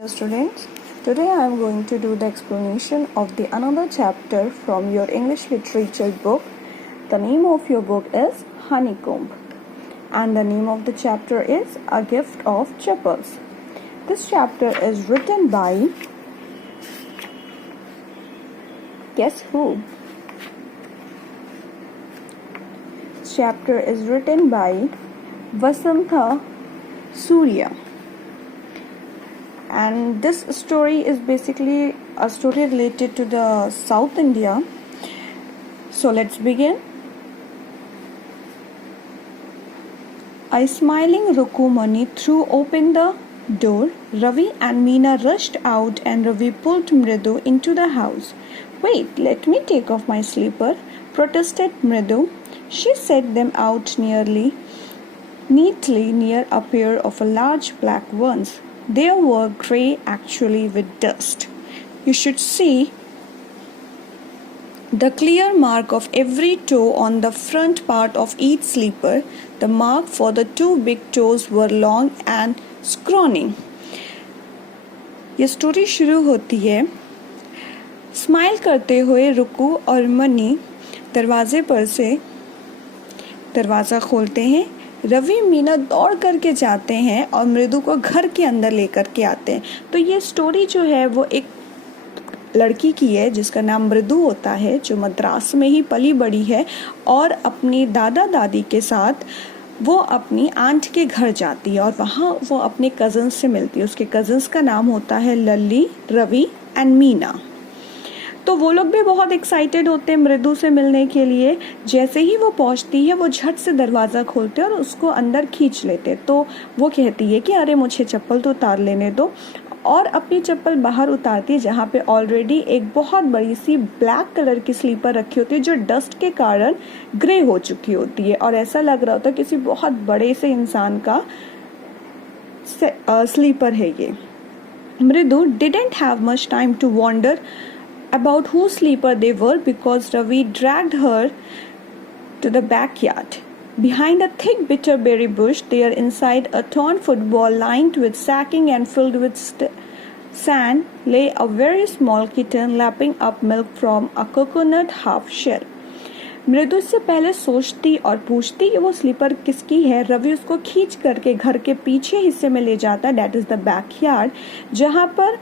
Hello students, today I am going to do the explanation of the another chapter from your English literature book. The name of your book is Honeycomb and the name of the chapter is A Gift of Chapels. This chapter is written by, guess who? This chapter is written by Vasantha Surya. And this story is basically a story related to the South India. So let's begin. A smiling Rukumani threw open the door. Ravi and Meena rushed out and Ravi pulled Mridu into the house. Wait, let me take off my slipper, protested Mridu. She set them out neatly near a pair of large black ones. They were grey actually with dust. You should see the clear mark of every toe on the front part of each slipper. The mark for the two big toes were long and scrawny. ये story शुरू होती है smile करते हुए रुकू और money दरवाजे पर से दरवाज़ा खोलते हैं। रवि मीना दौड़ करके जाते हैं और मृदु को घर के अंदर लेकर के आते हैं। तो ये स्टोरी जो है वो एक लड़की की है जिसका नाम मृदु होता है, जो मद्रास में ही पली बड़ी है और अपनी दादा दादी के साथ वो अपनी आंट के घर जाती है और वहाँ वो अपने कज़न्स से मिलती है। उसके कज़न्स का नाम होता है लल्ली, रवि एंड मीना। तो वो लोग भी बहुत एक्साइटेड होते हैं मृदु से मिलने के लिए। जैसे ही वो पहुंचती है वो झट से दरवाज़ा खोलते हैं और उसको अंदर खींच लेते। तो वो कहती है कि अरे मुझे चप्पल तो उतार लेने दो, और अपनी चप्पल बाहर उतारती है जहाँ पे ऑलरेडी एक बहुत बड़ी सी ब्लैक कलर की स्लीपर रखी होती है जो डस्ट के कारण ग्रे हो चुकी होती है और ऐसा लग रहा होता है किसी बहुत बड़े से इंसान का स्लीपर है ये। Mridu didn't have much time to wonder about whose sleeper they were because Ravi dragged her to the backyard. Behind a thick bitterberry bush, there inside a torn football lined with sacking and filled with sand, lay a very small kitten lapping up milk from a coconut half shell. मृदु से पहले सोचती और पूछती कि वो sleeper किसकी है। रवि उसको खींच करके घर के पीछे हिस्से में ले जाता है, डेट इज़ द बैकयार्ड, जहाँ पर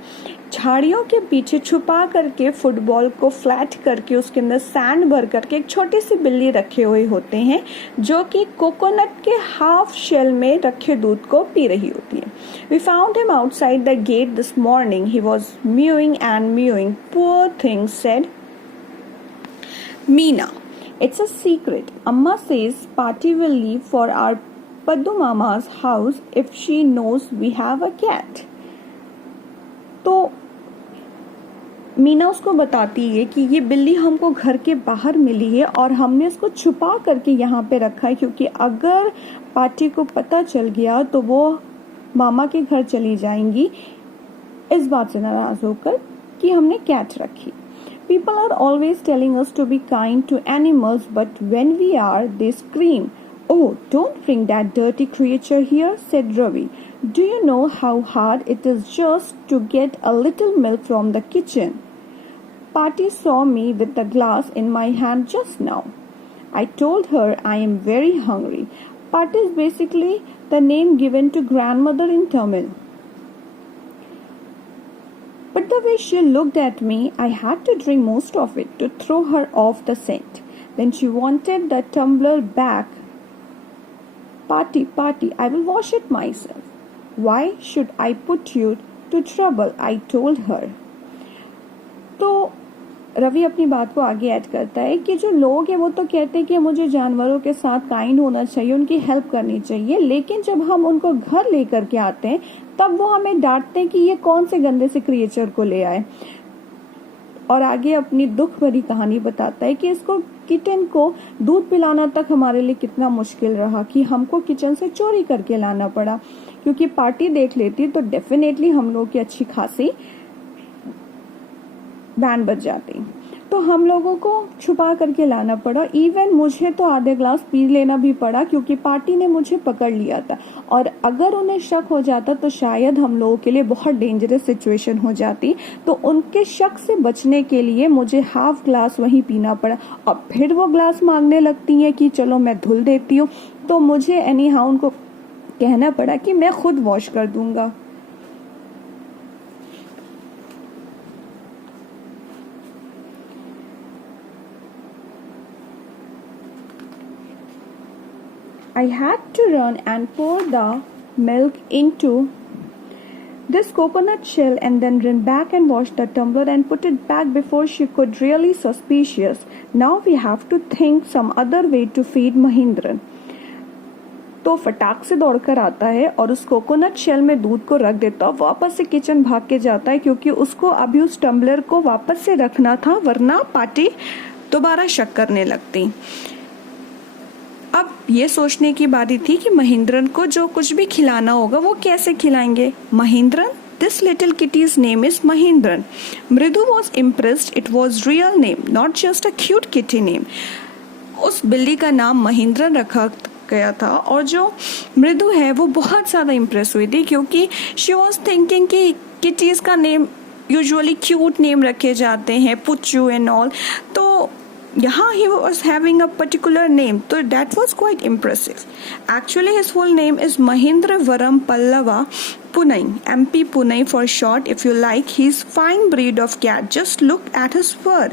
झाड़ियों के पीछे छुपा करके फुटबॉल को फ्लैट करके उसके अंदर सैंड भर करके एक छोटी सी बिल्ली रखे हुए होते हैं जो कि कोकोनट के हाफ शेल में रखे दूध को पी रही होती है। We found him outside the gate this morning, he was mewing and mewing, poor thing said Meena. It's a secret. Amma says Party will leave for our Paddu Mama's house if she knows we have a cat. तो मीना उसको बताती है कि ये बिल्ली हमको घर के बाहर मिली है और हमने इसको छुपा करके यहाँ पे रखा है क्योंकि अगर पार्टी को पता चल गया तो वो मामा के घर चली जाएंगी इस बात से नाराज होकर कि हमने कैट रखी। People are always telling us to be kind to animals, but when we are, they scream. Oh, don't bring that dirty creature here, said Ravi. Do you know how hard it is just to get a little milk from the kitchen? Patty saw me with the glass in my hand just now. I told her I am very hungry. Patty is basically the name given to grandmother in Tamil. But the way she looked at me, I had to drink most of it to throw her off the scent. Then she wanted the tumbler back. Party, I will wash it myself. Why should I put you to trouble? I told her. तो रवि अपनी बात को आगे add करता है कि जो लोग हैं वो तो कहते हैं कि मुझे जानवरों के साथ काइंड होना चाहिए, उनकी हेल्प करनी चाहिए, लेकिन जब हम उनको घर लेकर के आते हैं तब वो हमें डांटते हैं कि ये कौन से गंदे से क्रिएचर को ले आए। और आगे अपनी दुख भरी कहानी बताता है कि इसको किटन को दूध पिलाना तक हमारे लिए कितना मुश्किल रहा कि हमको किचन से चोरी करके लाना पड़ा, क्योंकि पार्टी देख लेती तो डेफिनेटली हम लोग की अच्छी खासी बैंड बज जाती। तो हम लोगों को छुपा करके लाना पड़ा। इवन मुझे तो आधे ग्लास पी लेना भी पड़ा क्योंकि पार्टी ने मुझे पकड़ लिया था, और अगर उन्हें शक हो जाता तो शायद हम लोगों के लिए बहुत डेंजरस सिचुएशन हो जाती। तो उनके शक से बचने के लिए मुझे हाफ ग्लास वहीं पीना पड़ा, और फिर वो ग्लास मांगने लगती हैं कि चलो मैं धुल देती हूँ, तो मुझे एनी हाउ उनको कहना पड़ा कि मैं खुद वॉश कर दूंगा। I had to run and pour the milk into this coconut shell and then run back and wash the tumbler and put it back before she could really suspicious. Now we have to think some other way to feed Mahindran. तो फटाक से दौड़कर आता है और उस coconut shell में दूध को रख देता है, वापस से किचन भाग के जाता है क्योंकि उसको अभी उस टम्बलर को वापस से रखना था, वरना पार्टी दोबारा शक करने लगती। अब ये सोचने की बारी थी कि महेंद्रन को जो कुछ भी खिलाना होगा वो कैसे खिलाएंगे। Mahendran, this little kitty's name is Mahindran. Mridu was impressed. It was real name, not just a cute kitty name. उस बिल्ली का नाम महेंद्रन रखा गया था और जो मृदु है वो बहुत ज़्यादा इम्प्रेस हुई थी क्योंकि शी वॉज थिंकिंग कि किटीज का नेम यूजुअली क्यूट नेम रखे जाते हैं, पुच्चू एंड ऑल, तो यहाँ he was having a particular name, so that was quite impressive. Actually his full name is Mahindra Varam Pallava Punai, MP Punai for short if you like. He's fine breed of cat. Just look at his fur,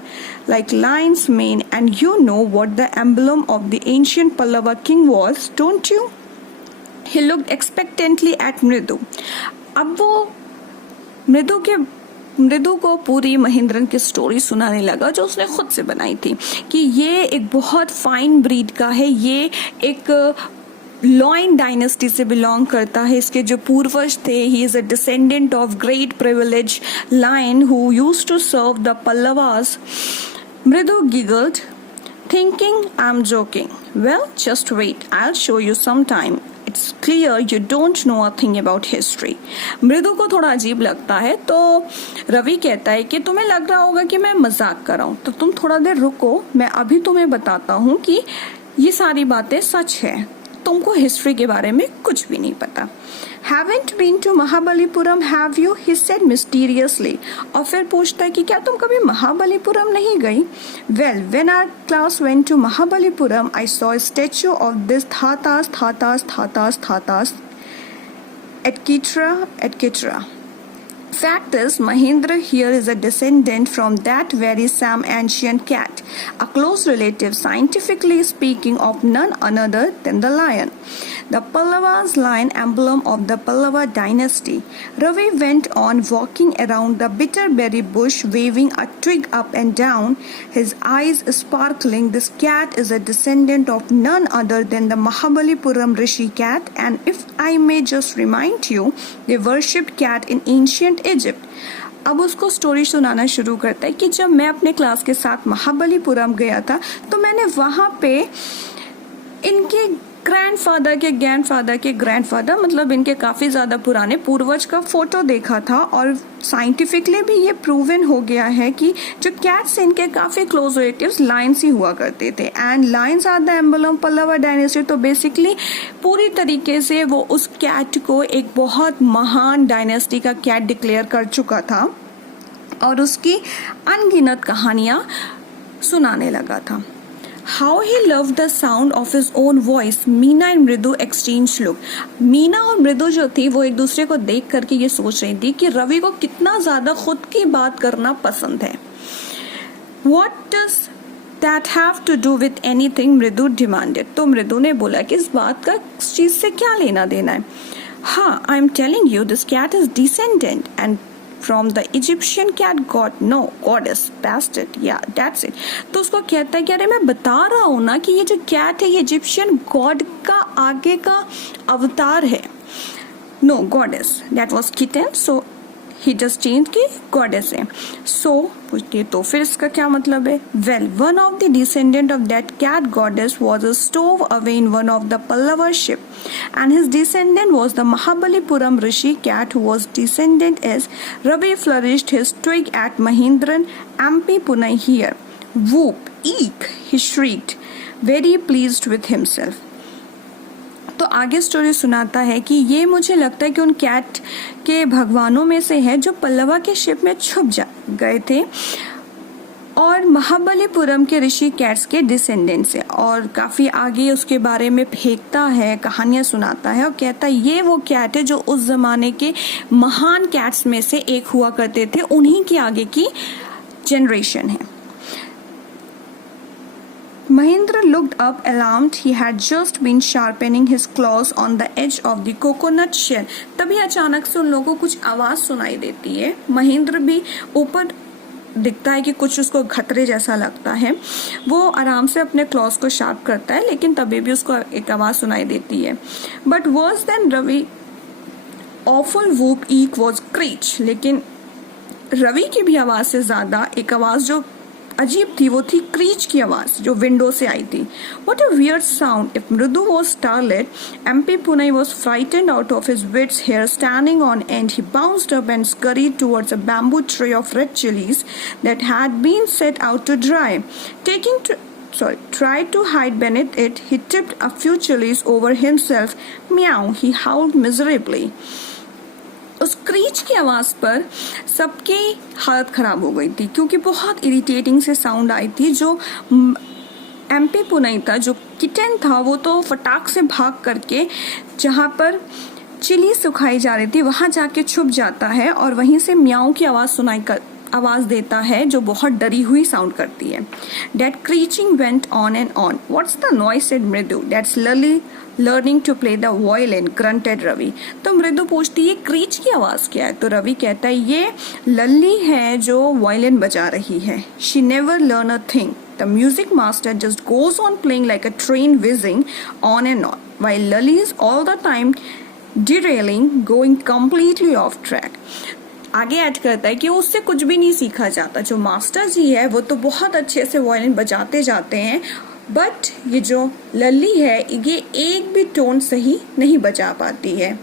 like lion's mane, and you know what the emblem of the ancient Pallava king was, don't you? He looked expectantly at Mridu. अब वो मृदु को पूरी महेंद्रन की story सुनाने लगा जो उसने खुद से बनाई थी कि ये एक बहुत फाइन ब्रीड का है, ये एक लॉइन डायनेस्टी से बिलोंग करता है, इसके जो पूर्वज थे, he is a descendant of great privilege lion who used to serve the Pallavas. Mridu giggled, thinking I'm joking. Well, just wait. I'll show you sometime. It's clear you don't know a thing about history. मृदु को थोड़ा अजीब लगता है तो रवि कहता है कि तुम्हें लग रहा होगा कि मैं मजाक कर रहा हूँ, तो तुम थोड़ा देर रुको, मैं अभी तुम्हें बताता हूँ कि ये सारी बातें सच है, तुमको हिस्ट्री के बारे में कुछ भी नहीं पता। Haven't been to Mahabalipuram, have you? He said mysteriously. और फिर पूछता है कि क्या तुम कभी महाबलीपुरम नहीं गई? Well, when our class went to Mahabalipuram, I saw a statue of this Thatas, etc. Fact is, Mahindra here is a descendant from that very same ancient cat, a close relative, scientifically speaking, of none other than the lion. The Pallavas lion emblem of the Pallava dynasty. Ravi went on walking around the bitterberry bush, waving a twig up and down, his eyes sparkling. This cat is a descendant of none other than the Mahabalipuram Rishi cat, and if I may just remind you, they worshipped cat in ancient Egypt. अब उसको story सुनाना शुरू करता है कि जब मैं अपने क्लास के साथ महाबलीपुरम गया था तो मैंने वहां पे इनके ग्रैंडफादर के ग्रैंडफादर मतलब इनके काफी ज्यादा पुराने पूर्वज का फोटो देखा था, और साइंटिफिकली भी ये प्रूवन हो गया है कि जो कैट्स इनके काफी क्लोज रिलेटिव्स लायंस ही हुआ करते थे, and lions are the emblem Pallava dynasty. तो बेसिकली पूरी तरीके से वो उस कैट को एक बहुत महान डायनेस्टी का कैट डिक्लेयर कर चुका था और उसकी अनगिनत कहानियां सुनाने लगा था। How he loved the sound of his own voice. Meena and मृदु एक्सचेंज लुक। मीना और मृदु जो थी वो एक दूसरे को देख करके ये सोच रही थी कि रवि को कितना ज्यादा खुद की बात करना पसंद है। What does that have to do with anything? मृदु demanded. तो मृदु ने बोला कि इस बात का इस चीज से क्या लेना देना है। हाँ, I'm telling you, this cat is descendant and from the Egyptian cat god, no, goddess, past it, yeah, that's it. तो उसको कहता है कि अरे मैं बता रहा हूँ ना कि ये जो कैट है ये इजिप्शियन गॉड का आगे का अवतार है। No, goddess, that was kitten, so he just changed की goddess है। So पूछती तो फिर इसका क्या मतलब है? Well, one of the descendant of that cat goddess was stowed away in one of the Pallava ship, and his descendant was the Mahabalipuram Rishi cat who was descendant as Ravi flourished his twig at Mahindran, MP Punai here. Whoop, eek, he shrieked, very pleased with himself. तो आगे story सुनाता है कि ये मुझे लगता है कि उन कैट के भगवानों में से है जो पल्लवा के शिप में छुप गए थे और महाबलीपुरम के ऋषि कैट्स के डिसेंडेंट से, और काफ़ी आगे उसके बारे में फेंकता है, कहानियां सुनाता है और कहता है ये वो कैट है जो उस ज़माने के महान कैट्स में से एक हुआ करते थे, उन्हीं के आगे की जनरेशन है। Mahendra looked up alarmed. He had just been sharpening his claws on the edge of the coconut shell. तभी अचानक से उन लोगों को कुछ आवाज सुनाई देती है। महेंद्र भी ऊपर दिखता है कि कुछ उसको खतरे जैसा लगता है। वो आराम से अपने क्लॉज को शार्प करता है, लेकिन तभी भी उसको एक आवाज सुनाई देती है। But worse than Ravi, awful whoop eek was screech. लेकिन रवि की भी आवाज से ज्यादा एक आवाज जो अजीब थी वो थी क्रीच की आवाज जो विंडो से आई थी। What a weird sound! If Mridu was startled, MP Punai was frightened out of his wits. Hair standing on end, he bounced up and scurried towards a bamboo tray of red chilies that had been set out to dry. Tried to hide beneath it. He tipped a few chilies over himself. Meow! He howled miserably. उस crèche की आवाज पर सबकी हालत खराब हो गई थी क्योंकि बहुत इरिटेटिंग से साउंड आई थी। जो एमपी पुनई था, जो किटन था, वो तो फटाक से भाग करके जहाँ पर चिली सुखाई जा रही थी वहां जाके छुप जाता है और वहीं से म्याऊ की आवाज देता है जो बहुत डरी हुई साउंड करती है। That screeching went on and on. What's the noise? said Mridu. That's Lily learning to play the violin, grunted Ravi. तो मृदु पूछती है क्रीच की आवाज क्या है, तो रवि कहता है ये लल्ली है जो वायलिन बजा रही है। She never learn a thing. The music master just goes on playing like a train whizzing on and on, while Lily is all the time derailing, going completely off track. आगे add करता है कि उससे कुछ भी नहीं सीखा जाता। जो मास्टर जी है वो तो बहुत अच्छे से वायलिन बजाते जाते हैं, बट ये जो लल्ली है ये एक भी टोन सही नहीं बजा पाती है।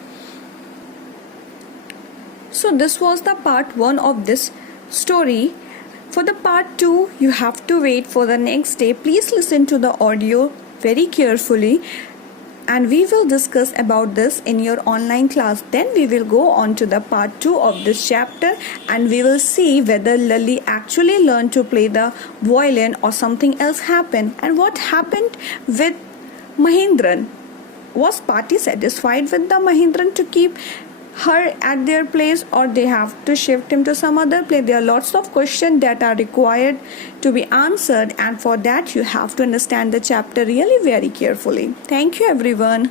So this was the part 1 of this story. For the part 2, you have to wait for the next day. Please listen to the audio very carefully. And we will discuss about this in your online class. Then we will go on to the part 2 of this chapter and we will see whether Lily actually learned to play the violin or something else happened. And what happened with Mahendran? Was Party satisfied with the Mahendran to keep her at their place, or they have to shift him to some other place? There are lots of questions that are required to be answered, and for that you have to understand the chapter really very carefully. Thank you everyone.